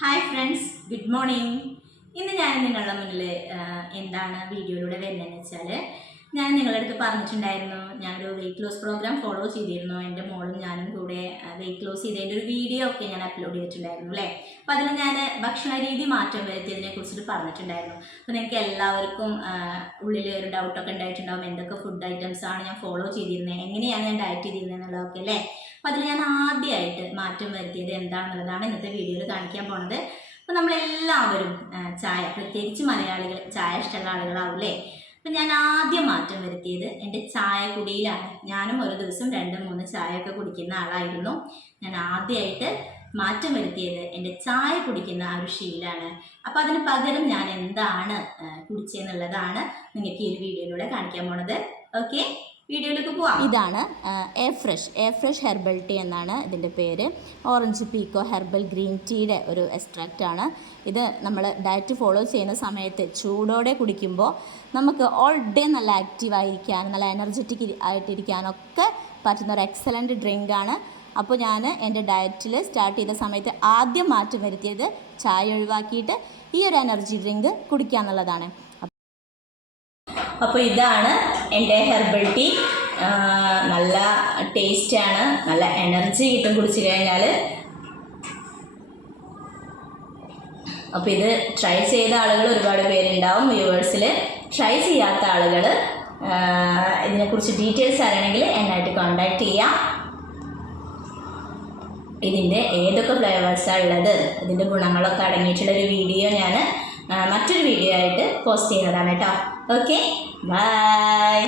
Hi friends good morning ഇന്ന് ഞാൻ നിങ്ങളുടെ മുന്നിൽ എന്താണ് വീഡിയോയിലൂടെ വരുന്നതെന്ന് വെച്ചാൽ ഞാൻ നിങ്ങളുടെ അടുത്ത് പറഞ്ഞിട്ടുണ്ടായിരുന്നു. ഞാനൊരു വെയിറ്റ് ലോസ് പ്രോഗ്രാം ഫോളോ ചെയ്തിരുന്നു. എന്റെ മോളും ഞാനും കൂടെ വെയിറ്റ് ലോസ് ചെയ്തതിന്റെ ഒരു വീഡിയോ ഒക്കെ ഞാൻ അപ്ലോഡ് ചെയ്തിട്ടുണ്ടായിരുന്നു അല്ലേ? അപ്പോൾ അതിൽ ഞാൻ ഭക്ഷണ രീതി മാറ്റം വരുത്തിയതിനെ കുറിച്ചിട്ട് പറഞ്ഞിട്ടുണ്ടായിരുന്നു. അപ്പോൾ നിങ്ങൾക്ക് എല്ലാവർക്കും ഉള്ളിൽ ഒരു ഡൗട്ടൊക്കെ ഉണ്ടായിട്ടുണ്ടാവും. എന്തൊക്കെ ഫുഡ് ഐറ്റംസാണ് ഞാൻ ഫോളോ ചെയ്തിരുന്നത് എങ്ങനെയാണ് ഞാൻ ഡയറ്റ് ചെയ്തിരുന്നത് എന്നുള്ളതൊക്കെ അല്ലേ? അപ്പോൾ അതിൽ ഞാൻ ആദ്യമായിട്ട് മാറ്റം വരുത്തിയത് എന്താണെന്നുള്ളതാണ് ഇന്നത്തെ വീഡിയോയിൽ കാണിക്കാൻ പോണത്. അപ്പോൾ നമ്മളെല്ലാവരും ചായ പ്രത്യേകിച്ച് മലയാളികൾ ചായ ഇഷ്ടമുള്ള ആളുകളാവില്ലേ അപ്പം ഞാൻ ആദ്യം മാറ്റം വരുത്തിയത് എന്റെ ചായ കുടിയിലാണ്. ഞാനും ഒരു ദിവസം രണ്ട് മൂന്ന് ചായയൊക്കെ കുടിക്കുന്ന ആളായിരുന്നു. ഞാൻ ആദ്യമായിട്ട് മാറ്റം വരുത്തിയത് എന്റെ ചായ കുടിക്കുന്ന ആ ഒരു ശീലാണ്. അപ്പോൾ അതിന് പകരം ഞാൻ എന്താണ് കുടിച്ചതെന്നുള്ളതാണ് നിങ്ങൾക്ക് ഈ ഒരു വീഡിയോയിലൂടെ കാണിക്കാൻ പോണത്. ഓക്കെ? വീഡിയോയിലേക്ക് പോവാം. ഇതാണ് a fresh a fresh herbal tea എന്നാണ് ഇതിന്റെ പേര്. ഓറഞ്ച് പീക്കോ ഹെർബൽ ഗ്രീൻ ടീയുടെ ഒരു എക്സ്ട്രാക്റ്റ് ആണ്. ഇത് നമ്മൾ ഡയറ്റ് ഫോളോ ചെയ്യുന്ന സമയത്ത് ചൂടോടെ കുടിക്കുമ്പോൾ നമുക്ക് ഓൾ ഡേ നല്ല ആക്റ്റീവ് ആയിരിക്കാനും നല്ല എനർജറ്റിക് ആയിട്ടിരിക്കാനൊക്കെ പറ്റുന്ന ഒരു എക്സലന്റ് ഡ്രിങ്ക് ആണ്. അപ്പോൾ ഞാൻ എന്റെ ഡയറ്റിൽ സ്റ്റാർട്ട് ചെയ്ത സമയത്ത് ആദ്യം മാറ്റം വരുത്തിയത് ചായ ഒഴിവാക്കിയിട്ട് ഈ ഒരു എനർജി ഡ്രിങ്ക് കുടിക്കുക എന്നുള്ളതാണ്. അപ്പോൾ ഇതാണ് എന്റെ ഹെർബൽ ടീ. നല്ല ടേസ്റ്റാണ് നല്ല എനർജി കിട്ടും കുടിച്ചു കഴിഞ്ഞാൽ അപ്പോൾ ഇത് ട്രൈ ചെയ്ത ആളുകൾ ഒരുപാട് പേരുണ്ടാവും വ്യൂവേഴ്സിൽ ട്രൈ ചെയ്യാത്ത ആളുകൾ ഇതിനെക്കുറിച്ച് ഡീറ്റെയിൽസ് അറിയണമെങ്കിൽ എന്നായിട്ട് കോൺടാക്റ്റ് ചെയ്യാം. ഇതിന്റെ ഏതൊക്കെ ഫ്ലേവേഴ്സാണ് ഉള്ളത് ഇതിന്റെ ഗുണങ്ങളൊക്കെ അടങ്ങിയിട്ടുള്ളൊരു വീഡിയോ ഞാൻ മറ്റൊരു വീഡിയോ ആയിട്ട് പോസ്റ്റ് ചെയ്യുന്നതാണ് കേട്ടോ. Okay bye